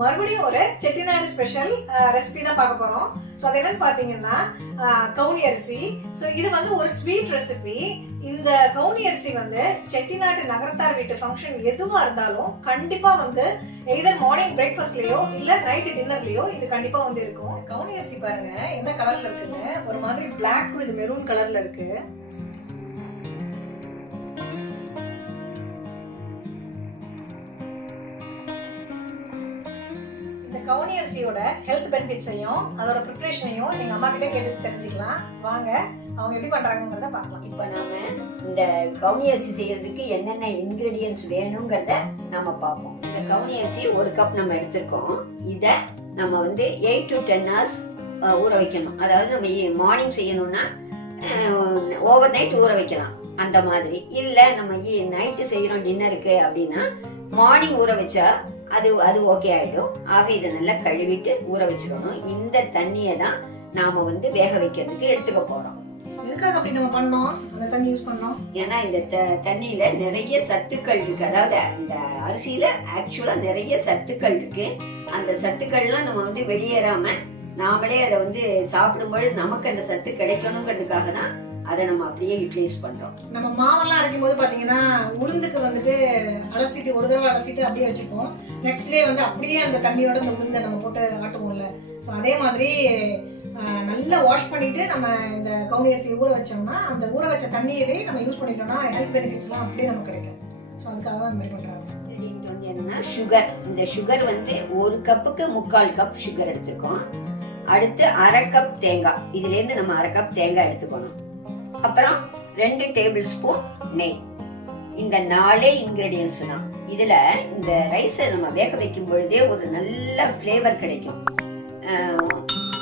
மறுபடியும் ஒரு Chettinad special recipe தான் பார்க்க போறோம். ஸோ அது என்னன்னு பாத்தீங்கன்னா கவுனி அரிசி. ஸோ இது வந்து ஒரு ஸ்வீட் ரெசிபி. இந்த கவுனி அரிசி வந்து செட்டிநாட்டு நகரத்தார் வீட்டு ஃபங்க்ஷன் எதுவா இருந்தாலும் கண்டிப்பா வந்து எய்தர் மார்னிங் பிரேக்ஃபாஸ்ட்லயோ இல்ல நைட் டின்னர்லயோ இது கண்டிப்பா வந்து இருக்கும். கவுனி அரிசி பாருங்க என்ன கலர்ல இருக்குன்னு, ஒரு மாதிரி பிளாக் வித் மெரூன் கலர்ல இருக்கு. கவுனி அரிசியோட ஹெல்த் பெனிஃபிட்ஸையும் அதோட ப்ரிப்பரேஷனையும் எங்க அம்மா கிட்ட கேட்டு தெரிஞ்சுக்கலாம். வாங்க அவங்க எப்படி பண்றாங்கங்கறத பார்க்கலாம். இப்போ நாம இந்த கவுனி அரிசி செய்யறதுக்கு என்னென்ன இன்கிரிடியன்ஸ் வேணுங்கிறத நம்ம பார்ப்போம். இந்த கவுனி அரிசி 1 கப் நம்ம எடுத்திருக்கோம். இத நம்ம வந்து 8 to 10 hours ஊற வைக்கணும். அதாவது நம்ம மார்னிங் செய்யணும்னா ஓவர் நைட் ஊற வைக்கலாம் அந்த மாதிரி. இல்ல நம்ம நைட்டு செய்யறோம் டின்னருக்கு அப்படின்னா மார்னிங் ஊற வச்சா அது ஓகே ஆயிடும். ஆக இதை நல்லா கழுவிட்டு ஊற வச்சுக்கணும். இந்த தண்ணியை தான் நாம வந்து வேக வைக்கிறதுக்கு எடுத்துக்க போறோம். எதுக்காக அப்படி நம்ம பண்ணோம், அந்த தண்ணி யூஸ் பண்ணோம்? ஏன்னா இந்த தண்ணியில நிறைய சத்துக்கள் இருக்கு. அதாவது இந்த அரிசியில ஆக்சுவலா நிறைய சத்துக்கள் இருக்கு. அந்த சத்துக்கள்லாம் நம்ம வந்து வெளியேறாம நாமளே அதை வந்து சாப்பிடும்போது நமக்கு அந்த சத்து கிடைக்கணுங்கிறதுக்காக தான் அதை நம்ம அப்படியே யூட்டிலைஸ் பண்றோம். நம்ம மாவெல்லாம் அரைக்கும் போது பாத்தீங்கன்னா உளுந்துக்கு வந்துட்டு அலசிட்டு ஒரு தடவை அலசிட்டு அப்படியே வச்சுப்போம். நெக்ஸ்ட் டே வந்து அப்படியே அந்த தண்ணியோட இந்த உளுந்தை நம்ம போட்டு ஆட்டுவோம்ல. ஸோ அதே மாதிரி நல்லா வாஷ் பண்ணிட்டு நம்ம இந்த கவுனி அரிசி ஊற வச்சோம்னா அந்த ஊற வச்ச தண்ணியவே நம்ம யூஸ் பண்ணிட்டோம்னா ஹெல்த் பெனிஃபிட்ஸ்லாம் அப்படியே நமக்கு கிடைக்கும். ஸோ அதுக்காக தான் இந்த மாதிரி பண்றாங்க. இது வந்து என்னன்னா சுகர். இந்த சுகர் வந்து 1 கப்புக்கு 3/4 கப் சுகர் எடுத்துருக்கோம். அடுத்து 1/2 கப் தேங்காய். இதுல இருந்து நம்ம 1/2 கப் தேங்காய் எடுத்துக்கணும். அப்புறம் 2 டேபிள் ஸ்பூன் நெய். இந்த 4 இன்கிரிடியன்ஸ் தான். இதுல இந்த ரைஸை நம்ம வேக வைக்கும் பொழுதே ஒரு நல்ல ஃப்ளேவர் கிடைக்கும்.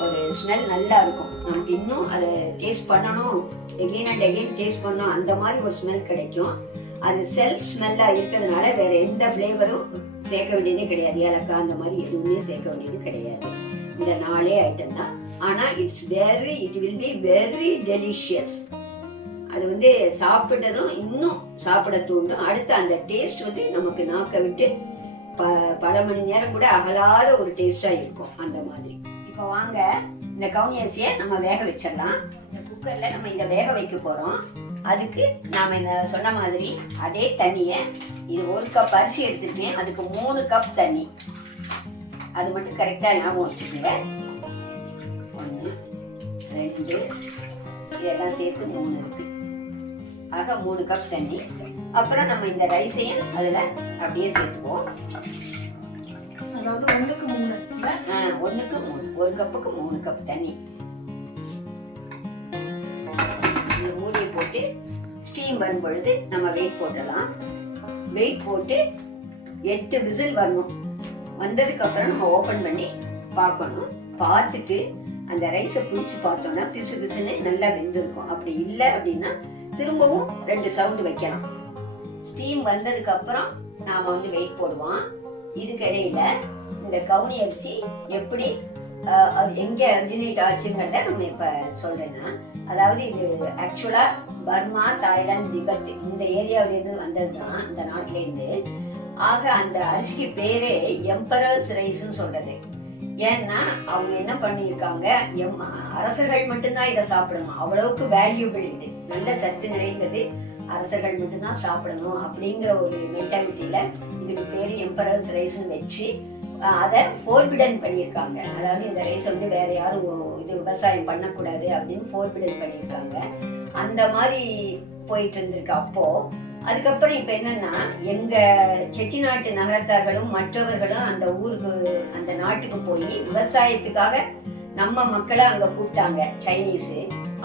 ஒரு ஸ்மெல் நல்லா இருக்கும். நமக்கு இன்னும் அதை டேஸ்ட் பண்ணணும், எகெயின் அண்ட் எகெயின் டேஸ்ட் பண்ணணும், அந்த மாதிரி ஒரு ஸ்மெல் கிடைக்கும். அது செல்ஃப் ஸ்மெல்லா இருக்கிறதுனால வேற எந்த ஃப்ளேவரும் சேர்க்க வேண்டியதே கிடையாது. ஏலக்காய் அந்த மாதிரி எதுவுமே சேர்க்க வேண்டியது கிடையாது. இந்த 4 ஐட்டம் தான். ஆனா it will be very delicious. அது வந்து சாப்பிட்டதும் இன்னும் சாப்பிட தூண்டும். அடுத்து அந்த டேஸ்ட் வந்து நமக்கு நாக்க விட்டு பல மணி நேரம் கூட அகலாத ஒரு டேஸ்டா இருக்கும் அந்த மாதிரி. இப்போ வாங்க இந்த கவுனி அரிசியை நம்ம வேக வச்சிடலாம். இந்த குக்கர்ல நம்ம இதை வேக வைக்க போறோம். அதுக்கு நாம இந்த சொன்ன மாதிரி அதே தண்ணியை, இது 1 கப் அரிசி எடுத்துருக்கேன், அதுக்கு 3 கப் தண்ணி. அது மட்டும் கரெக்டா ஞாபகம் வச்சுக்கோங்க. 1 2 இதெல்லாம் சேர்த்து 3 இருக்கு. ஆக 3 கப் தண்ணி. அப்புறம் நம்ம இந்த ரைஸையும் அதுல அப்படியே சேர்த்துவோம். அதாவது 1க்கு 3. 1க்கு 3. 1 கப்புக்கு 3 கப் தண்ணி. இந்த மூடியை போட்டு ஸ்டீம் வரும் பொழுது நம்ம வெயிட் போடலாம். வெயிட் போட்டு 8 விசில் வரணும். வந்ததுக்கு அப்புறம் நம்ம ஓபன் பண்ணி பார்க்கணும். பார்த்துட்டு அந்த ரைஸை பிடிச்சு பார்த்தோம்னா பிசு பிசுன்னு நல்லா வெந்திருக்கும். அப்படி இல்லை அப்படின்னா திரும்பவும் 2 சவுண்ட் வைக்கலாம். ஸ்டீம் வந்ததுக்கு அப்புறம் நாம வந்து வெயிட் போடுவோம். இதுக்கு இடையில இந்த கவுனி அரிசி எப்படி எங்க அரிஜினேட் ஆச்சுங்கிறத நம்ம இப்ப சொல்றேன்னா, அதாவது இது ஆக்சுவலா பர்மா, தாய்லாந்து, திபெத் இந்த ஏரியாவில இருந்து வந்ததுதான், இந்த நாட்டுல இருந்து. ஆக அந்த அரிசிக்கு பேரே எம்பரர்ஸ் ரைஸ்ன்னு சொல்றது. ஏன்னா அவங்க என்ன பண்ணிருக்காங்க, அரசர்கள் மட்டும்தான் இதை சாப்பிடணும், அவ்வளவுக்கு வேல்யூபிள், இது நல்ல சத்து நிறைந்தது, அரசர்கள் மட்டும்தான் சாப்பிடணும் அப்படிங்கிற ஒரு மென்டாலிட்டியில இதுக்கு பேரு எம்பரர்ஸ் ரைஸ்ன்னு வச்சு அதை ஃபோர்பிடன் பண்ணியிருக்காங்க. அதாவது இந்த ரைஸ் வந்து வேற யாரும் இது விவசாயம் பண்ணக்கூடாது அப்படின்னு ஃபோர்பிடன் பண்ணியிருக்காங்க. அந்த மாதிரி போயிட்டு இருந்திருக்கு அப்போ. அதுக்கப்புறம் இப்ப என்னன்னா, எங்க செட்டிநாட்டு நகரத்தார்களும் மற்றவர்களும் அந்த ஊருக்கு, அந்த நாட்டுக்கு போய் விவசாயத்துக்காக நம்ம மக்களை அங்க கூப்பிட்டாங்க சைனீஸ்.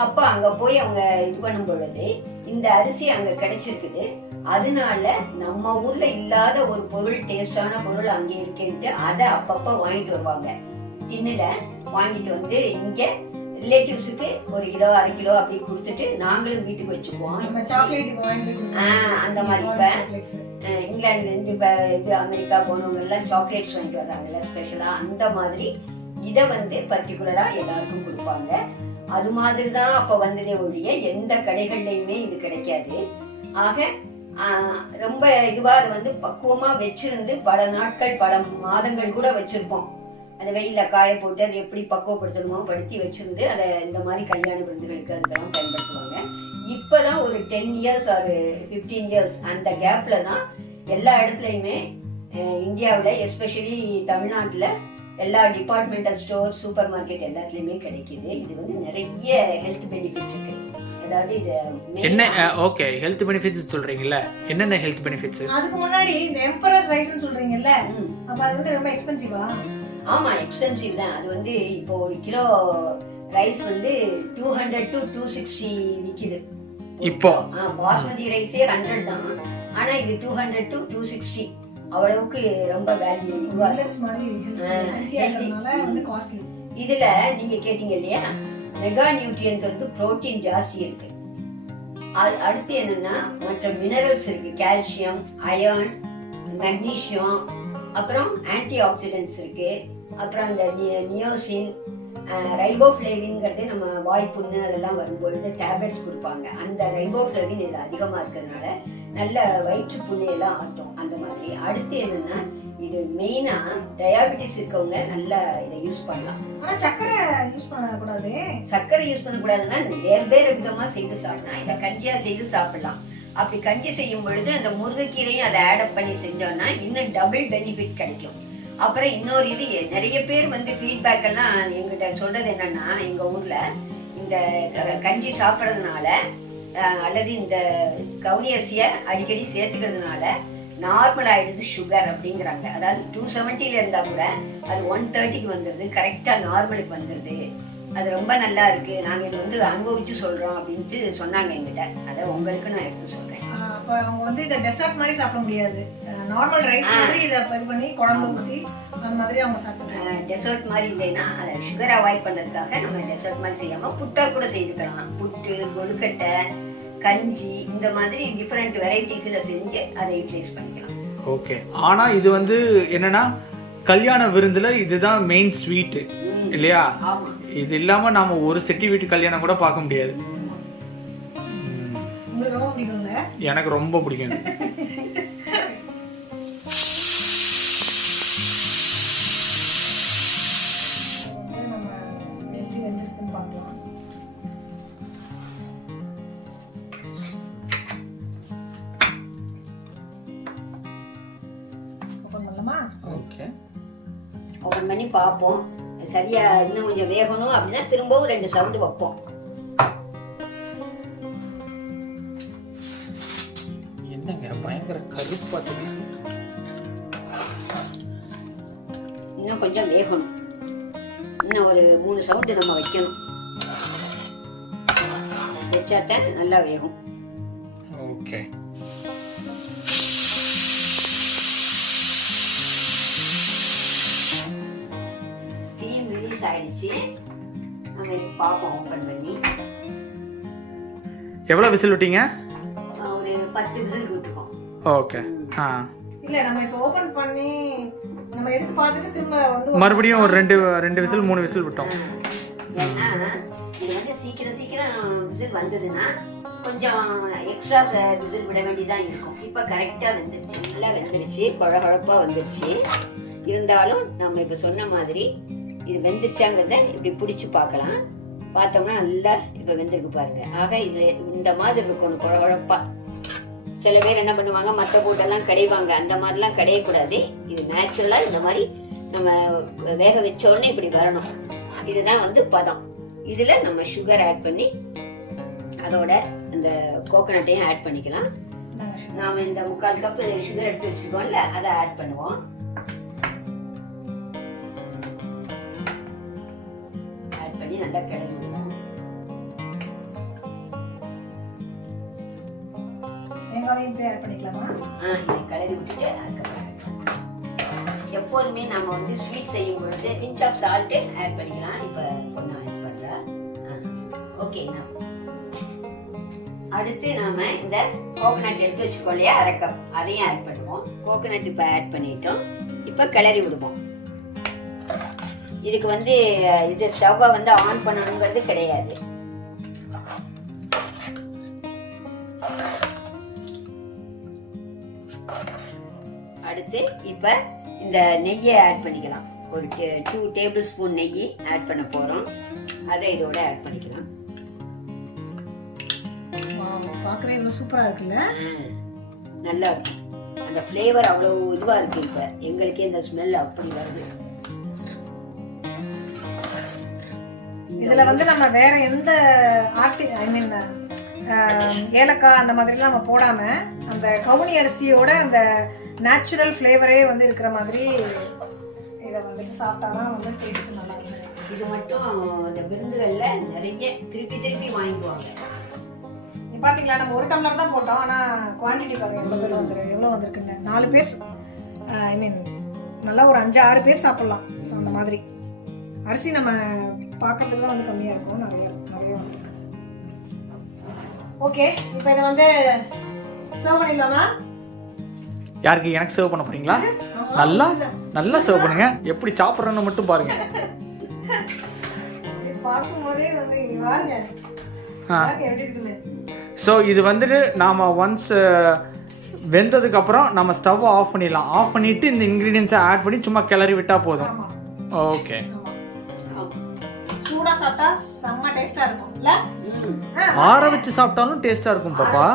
அப்ப அங்க போய் அவங்க இது பண்ணும் பொழுது இந்த அரிசி அங்க கிடைச்சிருக்குது. அதனால நம்ம ஊர்ல இல்லாத ஒரு பொருள், டேஸ்டான பொருள் அங்கே இருக்குன்ட்டு அதை அப்பப்ப வாங்கிட்டு வருவாங்க. டின்னுல வாங்கிட்டு வந்து இங்க ரிலேட்டிவ்ஸுக்கு 1 கிலோ 1/2 கிலோ அப்படி கொடுத்துட்டு நாங்களும் வீட்டுக்கு வச்சுக்குவோம். அந்த மாதிரி இப்ப இங்கிலாந்துல இருந்து இப்ப இது அமெரிக்கா போனவங்க எல்லாம் சாக்லேட்ஸ் வாங்கிட்டு வர்றாங்கல்ல ஸ்பெஷலா, அந்த மாதிரி இதை வந்து பர்டிகுலரா எல்லாருக்கும் கொடுப்பாங்க. அது மாதிரிதான் அப்ப வந்ததே ஒழிய எந்த கடைகள்லயுமே இது கிடைக்காது. ஆக ரொம்ப இதுவா அதை வந்து பக்குவமா வச்சிருந்து பல நாட்கள் பல மாதங்கள் கூட வச்சிருப்போம். அந்த வெயில காய போட்டு அதை எப்படி பக்குவப்படுத்தணுமோ படுத்தி வச்சிருந்து அதை இந்த மாதிரி கல்யாண விருந்துகளுக்கு அதுக்கெல்லாம் பயன்படுத்துவாங்க. இப்பதான் ஒரு 10 இயர்ஸ் ஒரு 15 இயர்ஸ் அந்த கேப்ல தான் எல்லா இடத்துலையுமே இந்தியாவில் எஸ்பெஷலி தமிழ்நாட்டில் எல்லா டிபார்ட்மெண்டல் ஸ்டோர் சூப்பர் மார்க்கெட் எல்லாத்துலேயுமே கிடைக்குது. இது வந்து நிறைய ஹெல்த் பெனிஃபிட் இருக்கு. அதாவது இது என்ன ஓகே ஹெல்த் பெனிஃபிட்ஸ் சொல்றீங்கல்ல, என்னென்ன ஹெல்த் பெனிஃபிட்ஸ்? அதுக்கு முன்னாடி இந்த எம்பரஸ் ரைஸ்னு சொல்றீங்கல்ல, அப்ப அது வந்து ரொம்ப எக்ஸ்பென்சிவா? ஆமா, எக்ஸ்பென்சிவ் தான். அது வந்து இப்போ ஒரு கிலோ ரைஸ் வந்து 200 to 260 விக்குது இப்போ. பாஸ்மதி ரைஸே 100 தான், ஆனா இது 200 to 260 அவ்வளவுக்கு ரொம்ப வேல்யூ. இதுல நீங்க கேட்டீங்க இல்லையா, மெகா நியூட்ரியன்ட் வந்து புரோட்டீன் ஜாஸ்தி இருக்கு. அடுத்து என்னன்னா மற்ற மினரல்ஸ் இருக்கு, கால்சியம், அயர்ன், மெக்னீசியம், அப்புறம் ஆன்டி ஆக்சிடென்ட்ஸ் இருக்கு. அப்புறம் அந்த நியோசின், ரைபோஃப்ளேவின்ங்கிறது நம்ம வாய்ப்புண்ணு அதெல்லாம் வரும்பொழுது டேப்லெட்ஸ் கொடுப்பாங்க. அந்த ரைபோஃப்ளேவின் இது அதிகமா இருக்கிறதுனால நல்ல வயிற்று புண்ணு எல்லாம் ஆட்டும் அந்த மாதிரி. அடுத்து என்னன்னா இது மெயினா டயாபெட்டிஸ் இருக்கவங்க நல்லா இதை யூஸ் பண்ணலாம். ஆனா சக்கரை யூஸ் பண்ணக்கூடாது. சக்கரை யூஸ் பண்ணக்கூடாதுன்னா வேறு விதமா செய்து சாப்பிடலாம். இதை கஞ்சியா செய்து சாப்பிடலாம். அப்படி கஞ்சி செய்யும் பொழுது அந்த முருங்கைக்கீரையும் அதை ஆட் பண்ணி செஞ்சோம்னா இன்னும் டபுள் பெனிஃபிட் கிடைக்கும். அப்புறம் இன்னொரு இது, நிறைய பேர் வந்து ஃபீட்பேக் எல்லாம் எங்கிட்ட சொல்றது என்னன்னா, எங்க ஊர்ல இந்த கஞ்சி சாப்பிட்றதுனால அல்லது இந்த கவுனி அரிசியை அடிக்கடி சேர்த்துக்கிறதுனால நார்மல் ஆயிடுது சுகர் அப்படிங்கிறாங்க. அதாவது 270 இருந்தா கூட அது 130க்கு வந்துடுது, கரெக்டா நார்மலுக்கு வந்துடுது. அது ரொம்ப நல்லா இருக்கு, நாங்க இது வந்து அனுபவிச்சு சொல்றோம் அப்படின்ட்டு சொன்னாங்க எங்கிட்ட. அதை உங்களுக்கு நான் எடுத்து சொல்றேன். அப்ப அவங்க வந்து இத டெசர்ட் மாதிரி சாப்பிட முடியாது, நார்மல் ரைஸ் மாதிரி இத பரி பண்ணி குழம்பு ஊத்தி அந்த மாதிரி அவங்க சாப்பிடுறாங்க. டெசர்ட் மாதிரி இல்லைன்னா அதை சுகர் அவாய்ட் பண்றதுக்காக நம்ம டெசர்ட் மாதிரி செய்யாம புட்டா கூட செய்துக்கலாம். புட்டு, கொழுக்கட்டை, கஞ்சி, இந்த மாதிரி டிஃபரெண்ட் வெரைட்டிஸ்ல செஞ்சு அதை யூட்டிலைஸ் பண்ணிக்கலாம். ஓகே. ஆனா இது வந்து என்னன்னா கல்யாண விருந்துல இதுதான் மெயின் ஸ்வீட் இல்லையா? இது இல்லாம நாம ஒரு செட்டி வீட்டு கல்யாணம் கூட பார்க்க முடியாது. உங்களுக்கு ரொம்ப பிடிக்கும்ல? எனக்கு ரொம்ப பிடிக்கும். ஓபன் பண்ணி பார்ப்போம். சரியா இன்னும் கொஞ்சம் வேகணும் அப்படின்னா திரும்பவும் 2 சவுண்ட் வைப்போம். என்னங்க பயங்கர கருப்பா தெரியுது. இன்னும் கொஞ்சம் வேகணும். இன்னும் ஒரு 3 சவுண்ட் நம்ம வைக்கணும். வச்சாதான் நல்லா வேகும். ஓகே. ஆயிடுச்சு. நம்ம இது பாப்போம் ஓபன் பண்ணி. எவ்வளவு விசில் விட்டீங்க? ஒரு 10 விசில் விட்டுருக்கோம். ஓகே. இல்ல நம்ம இப்ப ஓபன் பண்ணி நம்ம எடுத்து பார்த்துட்டு திரும்ப வந்து மறுபடியும் ஒரு 2 விசில் 3 விசில் விட்டோம். ஏன்னா இது வந்து சீக்கிரம் விசில் வந்ததுன்னா கொஞ்சம் எக்ஸ்ட்ரா விசில் விட வேண்டியதான் இருக்கும். இப்ப கரெக்டா வந்துருச்சு, நல்லா வெந்துருச்சு, குழகுழப்பா வந்துருச்சு. இருந்தாலும் நம்ம இப்ப சொன்ன மாதிரி இது வெந்துருச்சாங்கிறத இப்படி பிடிச்சி பார்க்கலாம். பார்த்தோம்னா நல்லா இப்போ வெந்திருக்கு பாருங்க. ஆக இதுல இந்த மாதிரி இருக்கணும் குழகுழப்பா. சில பேர் என்ன பண்ணுவாங்க, மற்ற போட்டெல்லாம் கடைவாங்க, அந்த மாதிரிலாம் கடையக்கூடாது. இது நேச்சுரலா இந்த மாதிரி நம்ம வேக வச்சோடனே இப்படி வரணும். இதுதான் வந்து பதம். இதுல நம்ம சுகர் ஆட் பண்ணி அதோட இந்த கோகனட்டையும் ஆட் பண்ணிக்கலாம். நாம இந்த 3/4 கப் சுகர் எடுத்து வச்சிருக்கோம்ல, அதை ஆட் பண்ணுவோம். நல்லா கிளறி விடுவோம். தேங்காவையும் ஆட் பண்ணிக்கலாமா? இதை கிளறி விட்டுட்டு அதுக்கப்புறம் எப்போதுமே நாம வந்து ஸ்வீட் செய்யும் பொழுது பிஞ்ச் ஆஃப் சால்ட் ஆட் பண்ணிக்கலாம். இப்ப கொஞ்சம் ஆட் பண்றேன். ஓகே. அடுத்து நாம இந்த கோகனட் எடுத்து வச்சுக்கோ இல்லையா, 1/2 கப், அதையும் ஆட் பண்ணுவோம். கோகனட் இப்ப ஆட் பண்ணிட்டோம். இப்ப கிளறி விடுவோம். இதுக்கு வந்து இது ஸ்டவ்வை வந்து ஆன் பண்ணணுங்கிறது கிடையாது. வந்து இப்போ இந்த நெய்யை ஆட் பண்ணிக்கலாம். ஒரு 2 டேபிள் ஸ்பூன் நெய் ஆட் பண்ண போகிறோம். அதை இதோட ஆட் பண்ணிக்கலாம். பார்க்கவே இவ்வளோ சூப்பராக இருக்குல்ல. நல்லா இருக்கும். அந்த ஃப்ளேவர் அவ்வளோ இதுவாக இருக்கு. இப்போ எங்களுக்கே இந்த ஸ்மெல் அப்படி வருது. இதுல வந்து நம்ம வேற எந்த ஏலக்காய் அந்த மாதிரிலாம் நம்ம போடாம அந்த கவுனி அரிசியோட அந்த நேச்சுரல் ஃப்ளேவரே வந்து இருக்கிற மாதிரி இதை வந்துட்டு சாப்பிட்டாதான் வந்து டேஸ்ட் நல்லா இருக்கும். இது மட்டும் இந்த விருந்துகள்ல நிறைய திருப்பி வாங்கிக்குவாங்க. பாத்தீங்களா, நம்ம ஒரு டம்ளர் தான் போட்டோம், ஆனா குவான்டிட்டி பாருங்க எவ்வளவு வந்திருக்குன்னு. 4 பேர் நல்லா ஒரு 5-6 பேர் சாப்பிடலாம். ஸோ அந்த மாதிரி அரிசி நம்ம பார்க்கறதுக்கு தான் வந்து கம்மியா இருக்கும், நிறைய வந்துருக்கு. ஓகே, இப்போ இதை வந்து சர்வ் பண்ணிடலாமா? யாருக்கு? எனக்கு சர்வ் பண்ண போறீங்களா? நல்லா சர்வ் பண்ணுங்க. எப்படி சாப்பிட்றேன்னு மட்டும் பாருங்க. பார்க்கும்போதே வந்து பாருங்க எப்படி இருக்குன்னு. ஸோ இது வந்துட்டு நாம ஒன்ஸ் வெந்ததுக்கு அப்புறம் நம்ம ஸ்டவ் ஆஃப் பண்ணிடலாம். ஆஃப் பண்ணிட்டு இந்த இன்கிரீடியன்ஸை ஆட் பண்ணி சும்மா கிளறி விட்டா போதும். ஓகே. சூடா சாப்பிட்டா செம்ம டேஸ்டா இருக்கும் இல்ல? ஆற வச்சு சாப்பிட்டாலும் டேஸ்டா இருக்கும் பாப்பா.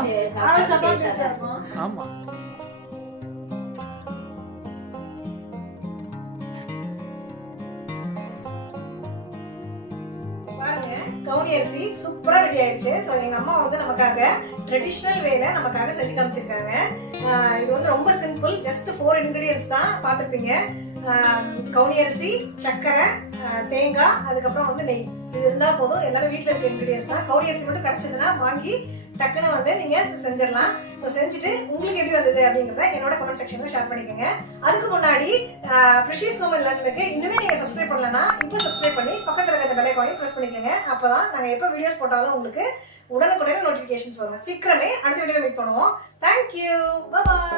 ஆற சாப்பிட்டாலும் டேஸ்டா இருக்கும். ஆமா. கவுனி அரிசி சூப்பரா ரெடி ஆயிடுச்சு. ஸோ எங்க அம்மா வந்து நமக்காக ட்ரெடிஷ்னல் வேல நமக்காக செஞ்சு காமிச்சிருக்காங்க. இது வந்து ரொம்ப சிம்பிள், ஜஸ்ட் 4 இன்கிரீடியன்ஸ் தான் பார்த்துருப்பீங்க. கவுனி அரிசி, சர்க்கரை, தேங்காய், அதுக்கப்புறம் வந்து நெய். இது இருந்தா போதும். எல்லாரும் வீட்டில் இருக்க இன்கிரீடியன்ஸ் தான். கவுனி அரிசி மட்டும் கிடைச்சதுன்னா வாங்கி டக்குன்னு வந்து நீங்க செஞ்சிடலாம். ஸோ செஞ்சுட்டு உங்களுக்கு எப்படி வந்தது அப்படிங்கிறத என்னோட கமெண்ட் செக்ஷன்ல ஷேர் பண்ணிக்கோங்க. அதுக்கு முன்னாடி prishishomeinlondonக்கு இன்னுமே நீங்க சப்ஸ்கிரைப் பண்ணலன்னா இப்போ சப்ஸ்கிரைப் பண்ணி பக்கத்துல இருக்க பெல் ஐகானையும் பிரஸ் பண்ணிக்கோங்க. அப்பதான் நாங்க எப்போ வீடியோஸ் போட்டாலும் உங்களுக்கு உடனுக்குடனே நோட்டிபிகேஷன்ஸ் வரும். சீக்கிரமே அடுத்த வீடியோல மீட் பண்ணுவோம். Thank you, bye bye.